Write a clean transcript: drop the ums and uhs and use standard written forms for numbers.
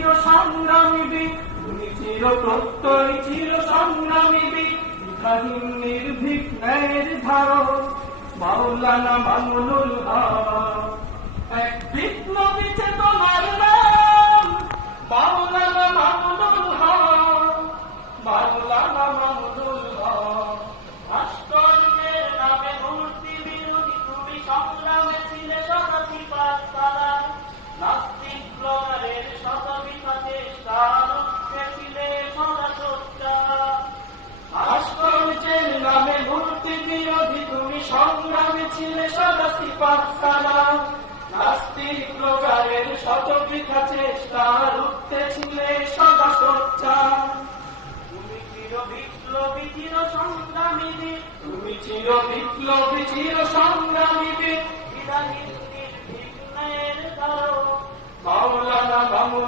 চির সংগ্রামী বীর, তুমি চির প্রত্যয় চির সংগ্রামী বীর, দ্বিধাহীন নির্ভীক ন্যায়ের ধারক মাওলানা মামুনুল হক। এক বিপ্লবী চেতনার নাম মাওলানা মামুনুল হক, মাওলানা মামুনুল হক। ভাস্কর্যের নামে মূর্তি বিরোধী তুমি সংগ্রামে ছিলে সদা সিপাত সালাম, নাস্তিক ব্লগারের শত বিপা চেষ্টার রুখে ছিলে সদা সোচ্চার। ভাস্কর্যের নামে মূর্তি বিরোধী তুমি সংগ্রামে ছিলে সদা সিপাত সালাম, নাস্তিক ব্লগারের শত বিপা চেষ্টার রুখে ছিলে সদা সোচ্চার। তুমি চির বিপ্লবী চির সংগ্রামী বীর, তুমি চির বিপ্লবী চির সংগ্রামী বীর, দ্বিধাহীন নির্ভীক ন্যায়ের ধারক মাওলানা মামুনুল